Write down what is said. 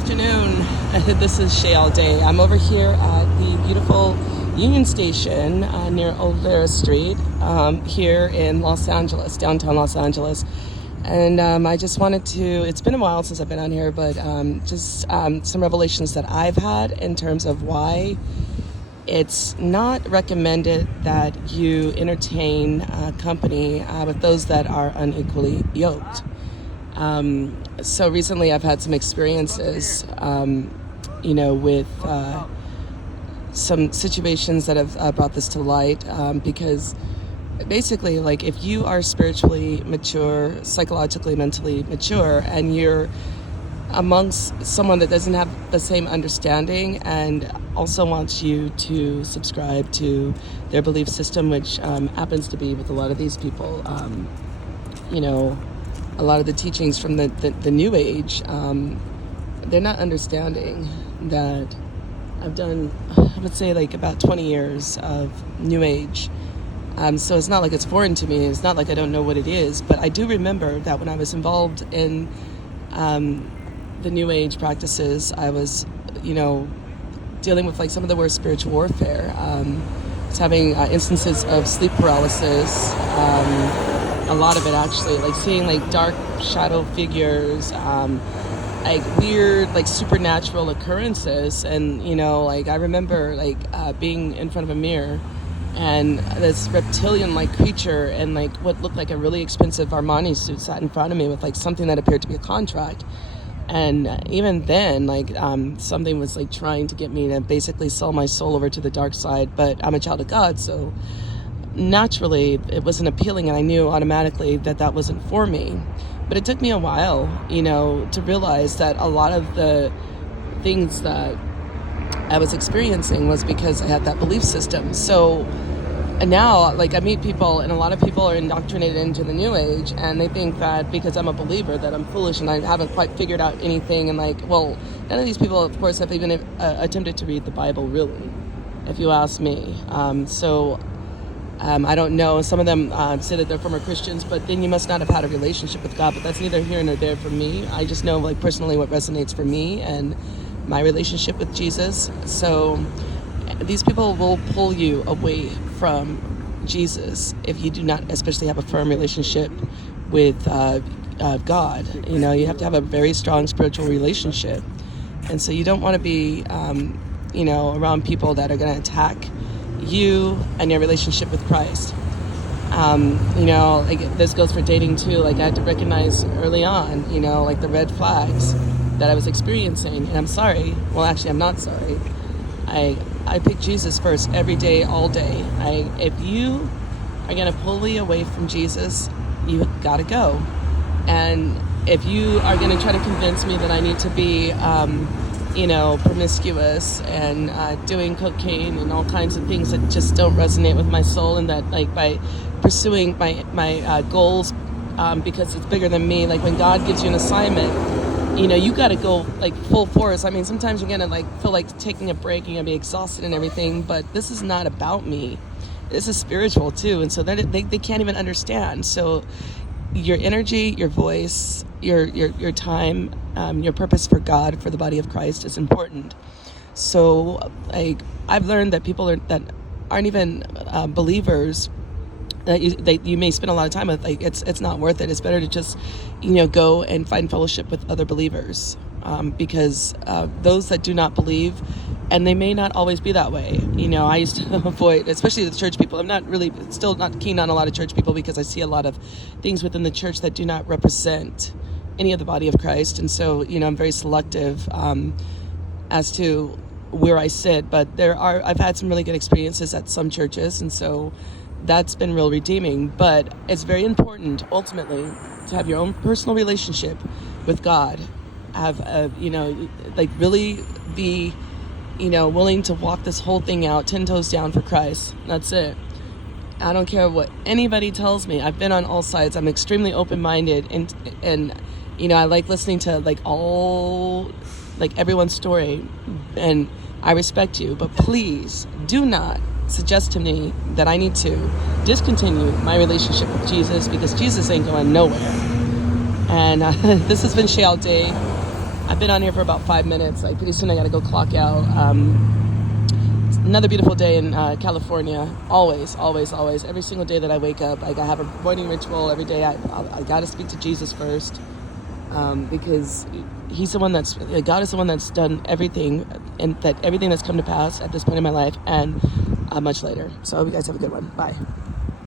afternoon. This is Shay all day. I'm over here at the beautiful Union Station near Olvera Street here in Los Angeles, downtown Los Angeles. And I just wanted to, it's been a while since I've been on here, but just some revelations that I've had in terms of why it's not recommended that you entertain company with those that are unequally yoked. So recently I've had some experiences, with some situations that have brought this to light, because basically, like, if you are spiritually mature, psychologically, mentally mature, and you're amongst someone that doesn't have the same understanding and also wants you to subscribe to their belief system, which happens to be with a lot of these people, a lot of the teachings from the New Age, they're not understanding that I've done, I would say, like about 20 years of New Age. So it's not like it's foreign to me. It's not like I don't know what it is. But I do remember that when I was involved in the New Age practices, I was, dealing with like some of the worst spiritual warfare. I was having instances of sleep paralysis. A lot of it actually, like seeing like dark shadow figures, like weird, like supernatural occurrences. And, I remember being in front of a mirror and this reptilian-like creature and like what looked like a really expensive Armani suit sat in front of me with like something that appeared to be a contract. And even then, something was like trying to get me to basically sell my soul over to the dark side. But I'm a child of God, so naturally it wasn't appealing, and I knew automatically that wasn't for me. But it took me a while, to realize that a lot of the things that I was experiencing was because I had that belief system. So and now, I meet people, and a lot of people are indoctrinated into the New Age, and they think that because I'm a believer that I'm foolish and I haven't quite figured out anything. And none of these people, of course, have even attempted to read the Bible, really, if you ask me. I don't know. Some of them say that they're former Christians, but then you must not have had a relationship with God. But that's neither here nor there for me. I just know, personally what resonates for me and my relationship with Jesus. So these people will pull you away from Jesus if you do not especially have a firm relationship with God. You have to have a very strong spiritual relationship. And so you don't want to be, around people that are going to attack you and your relationship with Christ. This goes for dating too. I had to recognize early on, the red flags that I was experiencing. And I'm sorry. Well, actually, I'm not sorry. I pick Jesus first every day, all day. If you are going to pull me away from Jesus, you got to go. And if you are going to try to convince me that I need to be, promiscuous and doing cocaine and all kinds of things that just don't resonate with my soul, and that by pursuing my goals because it's bigger than me, when God gives you an assignment, you got to go full force. I mean, sometimes you're going to feel like taking a break, you're going to be exhausted and everything, but this is not about me. This is spiritual too. And so they can't even understand. So your energy, your voice, your time, your purpose for God, for the body of Christ is important. So I've learned that people that aren't even believers, that you may spend a lot of time with, it's not worth it. It's better to just, go and find fellowship with other believers, because those that do not believe, and they may not always be that way. I used to avoid, especially the church people. I'm still not keen on a lot of church people, because I see a lot of things within the church that do not represent any of the body of Christ. And so, I'm very selective as to where I sit. But I've had some really good experiences at some churches, and so that's been real redeeming. But it's very important ultimately to have your own personal relationship with God, have really be willing to walk this whole thing out 10 toes down for Christ. That's it. I don't care what anybody tells me. I've been on all sides. I'm extremely open-minded, and I like listening to everyone's story, and I respect you, but please do not suggest to me that I need to discontinue my relationship with Jesus, because Jesus ain't going nowhere. And this has been Shay all day. I've been on here for about 5 minutes. Like pretty soon I got to go clock out. It's another beautiful day in California. Always, always, always. Every single day that I wake up, like I have a morning ritual every day. I got to speak to Jesus first, because he's the one that's, God is the one that's done everything, and that everything that's come to pass at this point in my life and much later. So I hope you guys have a good one. Bye.